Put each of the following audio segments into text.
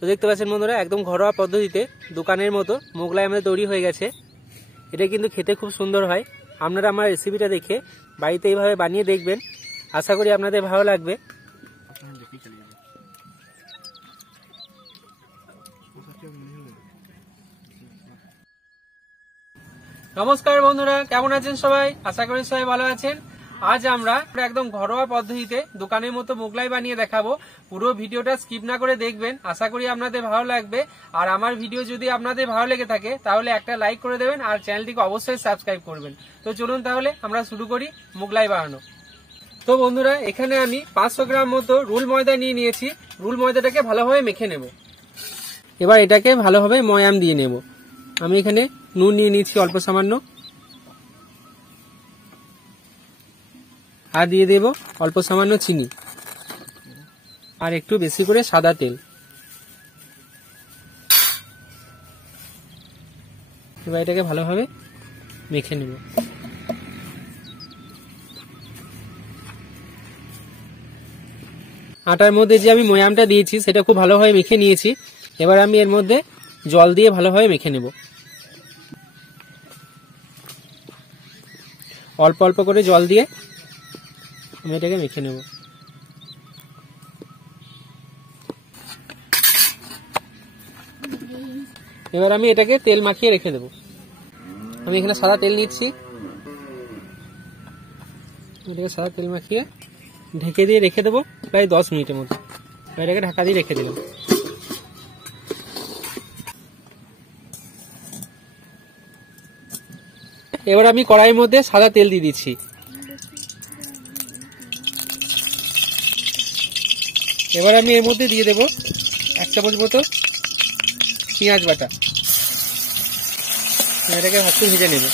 তো দেখতে পাচ্ছেন বন্ধুরা, একদম ঘরোয়া পদ্ধতিতে দোকানের মতো মোগলাই আমাদের তৈরি হয়ে গেছে। এটা কিন্তু খেতে খুব সুন্দর হয়। আপনারা আমার রেসিপিটা দেখে বাড়িতে এইভাবে বানিয়ে দেখবেন, আশা করি আপনাদের ভালো লাগবে। নমস্কার বন্ধুরা, কেমন আছেন সবাই? আশা করি সবাই ভালো আছেন। আজ আমরা একদম ঘরোয়া পদ্ধতিতে দোকানের মতো মোগলাই বানিয়ে দেখাবো। পুরো ভিডিওটা স্কিপ না করে দেখবেন, আশা করি আপনাদের ভালো লাগবে। আর আমার ভিডিও যদি আপনাদের ভালো লেগে থাকে তাহলে একটা লাইক করে দেবেন আর চ্যানেলটিকে অবশ্যই সাবস্ক্রাইব করবেন। তো চলুন তাহলে আমরা শুরু করি মোগলাই বানানো। তো বন্ধুরা, এখানে আমি 500 গ্রাম মতো রুল ময়দা নিয়ে নিয়েছি। রুল ময়দাটাকে ভালোভাবে মেখে নেব। এবার এটাকে ভালোভাবে ময়াম দিয়ে নেব। আমি এখানে নুন নিয়ে নিয়েছি অল্প সামান্য, আর দিয়ে দেব অল্প সামান্য চিনি আর একটু বেশি করে সাদা তেল। এবার এটাকে ভালোভাবে মেখে নেব। আটার মধ্যে যে আমি ময়ামটা দিয়েছি সেটা খুব ভালোভাবে মেখে নিয়েছি। এবার আমি এর মধ্যে জল দিয়ে ভালোভাবে মেখে নেব। অল্প অল্প করে জল দিয়ে আমি এটাকে মেখে নেব। এবার আমি এটাকে তেল মাখিয়ে রেখে দেব। আমি এখানে সাদা তেল নিচ্ছি, এটাকে সাদা তেল মাখিয়ে ঢেকে দিয়ে রেখে দেবো প্রায় 10 মিনিটের মতো। এটাকে ঢাকা দিয়ে রেখে দিলাম। এবার আমি কড়াইয়ের মধ্যে সাদা তেল দিয়ে দিচ্ছি। এবার আমি এর মধ্যে দিয়ে দেব 1 চামচ মতো পেঁয়াজ বাটা। এটাকে ভালো ভেজে নেব।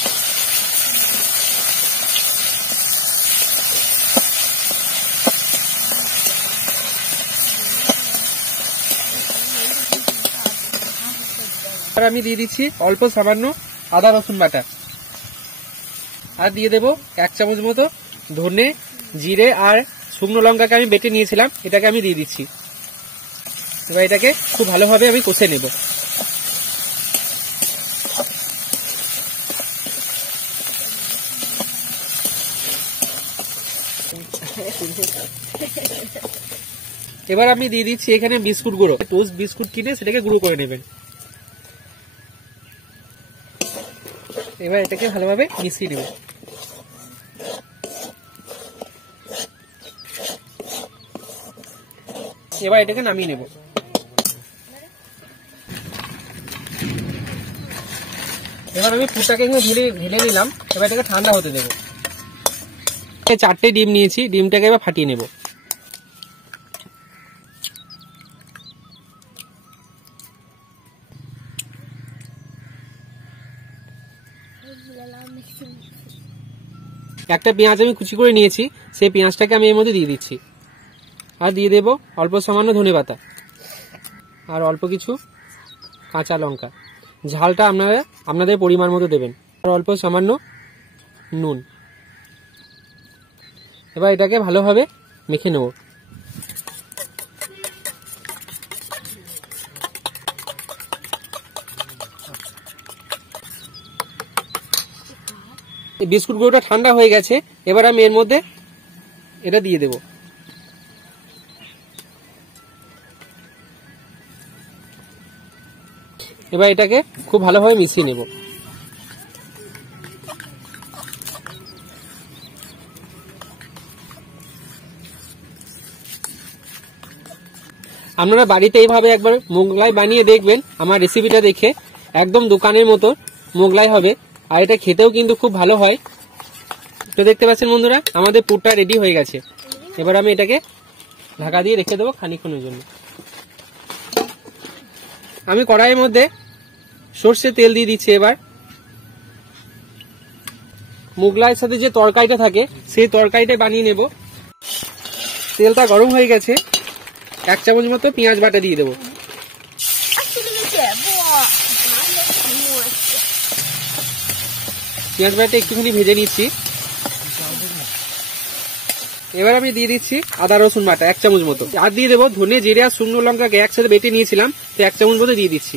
আর আমি দিয়ে দিচ্ছি অল্প সামান্য আদা রসুন বাটা, আর দিয়ে দেব 1 চামচ মতো ধনে জিরে আর শুকনো লঙ্কাকে আমি বেটে নিয়েছিলাম, এটাকে আমি দিয়ে দিচ্ছি। এবার এটাকে খুব ভালোভাবে আমি কষে নেব। এবার আমি দিয়ে দিচ্ছি এখানে বিস্কুট গুঁড়ো। টোস্ট বিস্কুট কিনে সেটাকে গুঁড়ো করে নেবেন। এবার এটাকে ভালোভাবে মিশিয়ে নেব। এবার এটাকে নামিয়ে নেব। এবার আমি পুরটাকে ঢেলে নিলাম। এবার এটাকে ঠান্ডা হতে দেবো। 4টে ডিম নিয়েছি, ডিমটাকে এবার ফাটিয়ে নেব। একটা পেঁয়াজ আমি কুচি করে নিয়েছি, সেই পেঁয়াজটাকে আমি এর মধ্যে দিয়ে দিচ্ছি। আর দিয়ে দেব অল্প সামান্য ধনেপাতা আর অল্প কিছু কাঁচা লঙ্কা। ঝালটা আপনারা আপনাদের পরিমাণ মতো দেবেন। আর অল্প সামান্য নুন। এবার এটাকে ভালোভাবে মেখে নেব। বিস্কুট গুঁড়োটা ঠান্ডা হয়ে গেছে। এবার আমি এর মধ্যে এটা দিয়ে দেব। এবার এটাকে খুব ভালোভাবে মিশিয়ে নেব। আপনারা বাড়িতে এইভাবে একবার মোগলাই বানিয়ে দেখবেন। আমার রেসিপিটা দেখে একদম দোকানের মতো মোগলাই হবে, আর এটা খেতেও কিন্তু খুব ভালো হয়। তো দেখতে পাচ্ছেন বন্ধুরা, আমাদের পুরটা রেডি হয়ে গেছে। এবার আমি এটাকে ঢাকা দিয়ে রেখে দেবো খানিকক্ষণের জন্য। আমি কড়াইয়ের মধ্যে সর্ষে তেল দিয়ে দিচ্ছি। এবার মোগলাইয়ের সাথে যে তরকারিটা থাকে সেই তরকারিটা বানিয়ে নেব। তেলটা গরম হয়ে গেছে, 1 চামচ মতো পেঁয়াজ বাটা দিয়ে দেবো। পেঁয়াজ বাটা একটুখানি ভেজে নিচ্ছি। এবার আমি দিয়ে দিচ্ছি আদা রসুন বাটা 1 চামচ মতো, আর দিয়ে দেবো ধনে জিরে আর শুকনো লঙ্কাকে একসাথে বেটে নিয়েছিলাম, তো 1 চামচ মতো দিয়ে দিচ্ছি।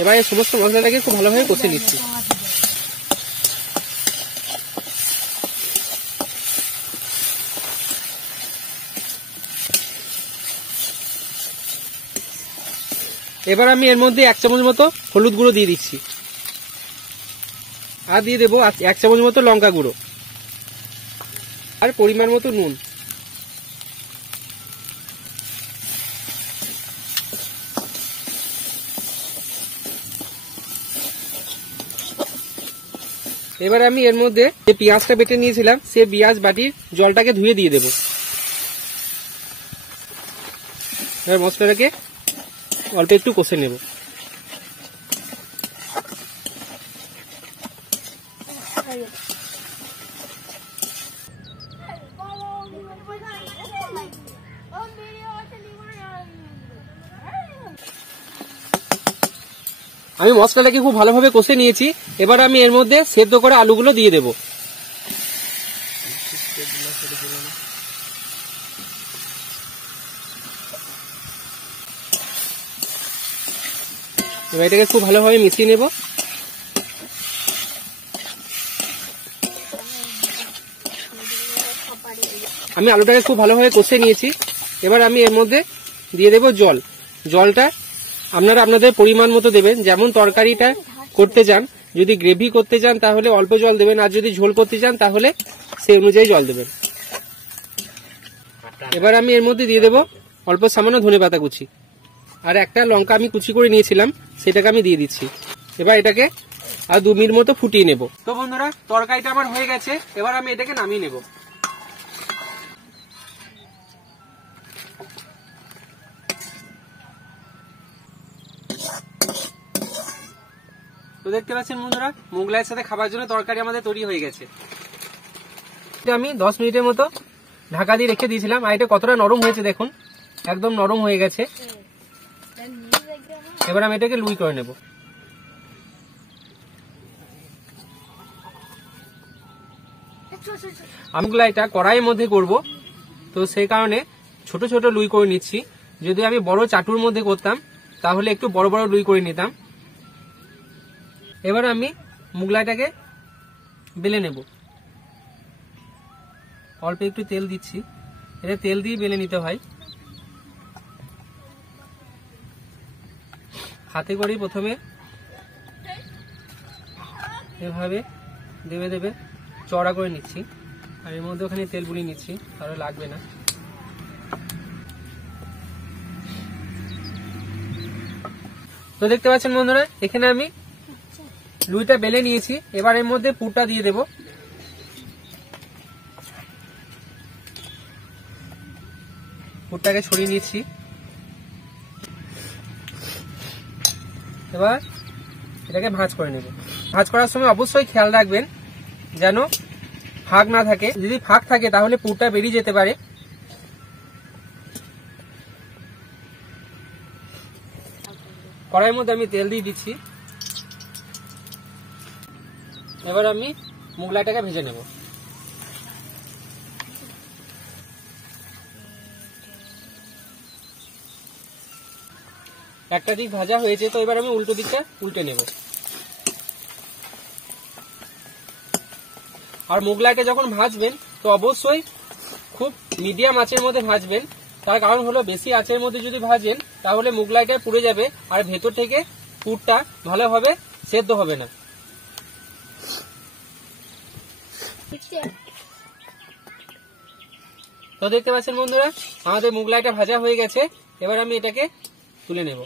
এবার এই সমস্ত মশলাটাকে খুব ভালোভাবে কষে নিচ্ছি। এবার আমি এর মধ্যে 1 চামচ মতো হলুদ গুঁড়ো দিয়ে দিচ্ছি, আর দিয়ে দেবো 1 চামচ মতো লঙ্কা গুঁড়ো, আর পরিমাণ মতো নুন। এবার আমি এর মধ্যে যে পেঁয়াজটা বেটে নিয়েছিলাম সেই পেঁয়াজ বাটির জলটাকে ধুয়ে দিয়ে দেব। এবার মশলাটাকে অল্প একটু কষে নেব। আমি মশলাটাকে খুব ভালোভাবে কষে নিয়েছি। এবার আমি এর মধ্যে সেদ্ধ করা আলুগুলো দিয়ে দেব। এবার এটাকে খুব ভালোভাবে মিশিয়ে নেব। আমি আলুটাকে খুব ভালোভাবে কষে নিয়েছি। এবার আমি এর মধ্যে দিয়ে দেব জল। জলটা আপনারা আপনাদের পরিমাণ মতো দেবেন, যেমন তরকারিটা করতে চান। যদি গ্রেভি করতে চান তাহলে অল্প জল দেবেন, আর যদি ঝোল করতে চান তাহলে সেই অনুযায়ী জল দেবেন। এবার আমি এর মধ্যে দিয়ে দেব অল্প সামান্য ধনেপাতা কুচি, আর একটা লঙ্কা আমি কুচি করে নিয়েছিলাম সেটাকে আমি দিয়ে দিচ্ছি। এবার এটাকে আর 2 মিনিট মতো ফুটিয়ে নেব। তো বন্ধুরা, তরকারিটা আমার হয়ে গেছে। এবার আমি এটাকে নামিয়ে নেব। তো দেখতে পাচ্ছেন বন্ধুরা, মোগলাইয়ের সাথে খাবার জন্য তরকারি আমাদের তৈরি হয়ে গেছে। আমি 10 মিনিটের মতো ঢাকা দিয়ে রেখে দিয়েছিলাম, আর এটা কতটা নরম হয়েছে দেখুন, একদম নরম হয়ে গেছে। এবার আমি এটাকে লুই করে নেব। আমি মোগলাইটা কড়াইয়ের মধ্যে করব, তো সেই কারণে ছোট ছোট লুই করে নিচ্ছি। যদি আমি বড় চাটুর মধ্যে করতাম তাহলে একটু বড় বড় লুই করে নিতাম। এবার আমি মোগলাইটাকে বেলে নেব। অল্প একটু তেল দিচ্ছি, এটা তেল দিয়ে বেলে নিতে হয়। হাতে করে প্রথমে এভাবে দেবে দেবে চড়া করে নিচ্ছি, আর এর মধ্যে ওখানে তেল বুলিয়ে নিচ্ছি, তাহলে লাগবে না। তো দেখতে পাচ্ছেন বন্ধুরা, এখানে আমি লুইটা বেলে নিয়েছি। এবার এর মধ্যে পুরটা দিয়ে দেব। পুরটাকে ছড়িয়ে নিচ্ছি। এবার এটাকে ভাঁজ করে নেব। ভাঁজ করার সময় অবশ্যই খেয়াল রাখবেন যেন ফাঁক না থাকে। যদি ফাঁক থাকে তাহলে পুরটা বেরিয়ে যেতে পারে। কড়াইয়ের মধ্যে আমি তেল দিয়ে দিচ্ছি। এবার আমি মোগলাইটাকে ভেজে নেব। একটা দিক ভাজা হয়েছে, তো এবার আমি উল্টো দিকটা উল্টে নেব। আর মোগলাইটা যখন ভাজবেন তো অবশ্যই খুব মিডিয়াম আঁচের মধ্যে ভাজবেন। তার কারণ হলো বেশি আঁচের মধ্যে যদি ভাজেন তাহলে মোগলাইটা পুড়ে যাবে, আর ভেতর থেকে পুরটা ভালোভাবে সেদ্ধ হবে না। তো দেখতে পাচ্ছেন বন্ধুরা, আমাদের মোগলাইটা ভাজা হয়ে গেছে। এবার আমি এটাকে তুলে নেব।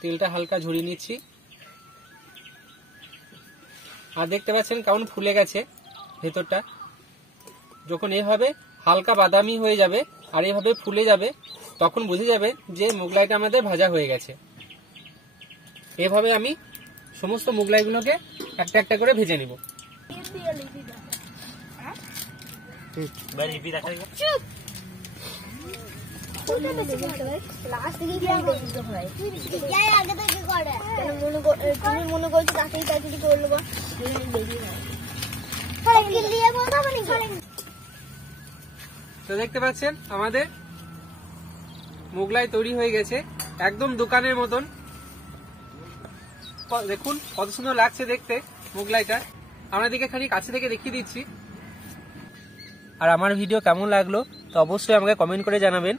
তেলটা হালকা ঝরিয়ে নিচ্ছি। আর দেখতে পাচ্ছেন কেমন ফুলে গেছে ভেতরটা। যখন এভাবে হালকা বাদামি হয়ে যাবে আর এভাবে ফুলে যাবে তখন বুঝে যাবে যে মোগলাইটা আমাদের ভাজা হয়ে গেছে। এভাবে আমি সমস্ত মোগলাইগুলোকে একটা একটা করে ভেজে নিব। তো দেখতে পাচ্ছেন আমাদের মোগলাই তৈরি হয়ে গেছে একদম দোকানের মতন। দেখুন কত সুন্দর লাগছে দেখতে মোগলাইটা। আপনাদেরকে খালি কাছে থেকে দেখিয়ে দিচ্ছি। আর আমার ভিডিও কেমন লাগলো তো অবশ্যই আমাকে কমেন্ট করে জানাবেন,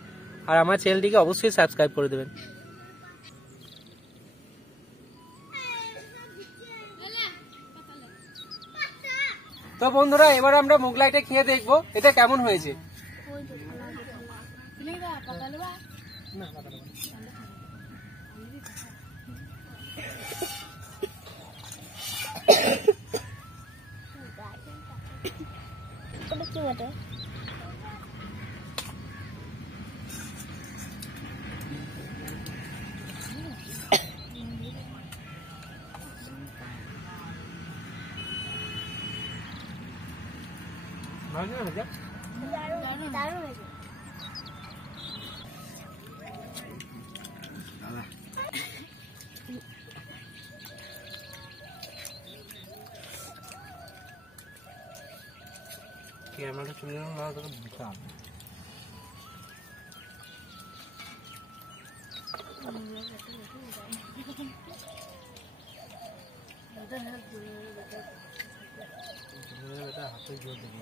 আর আমার চ্যানেলটিকে অবশ্যই সাবস্ক্রাইব করে দেবেন। তো বন্ধুরা এবার আমরা মোগলাইটা খেয়ে দেখবো এটা কেমন হয়েছে। ক্যামেরাটা চলে গেল না, তোকে দিতে হবে। হাতে জোর দিয়ে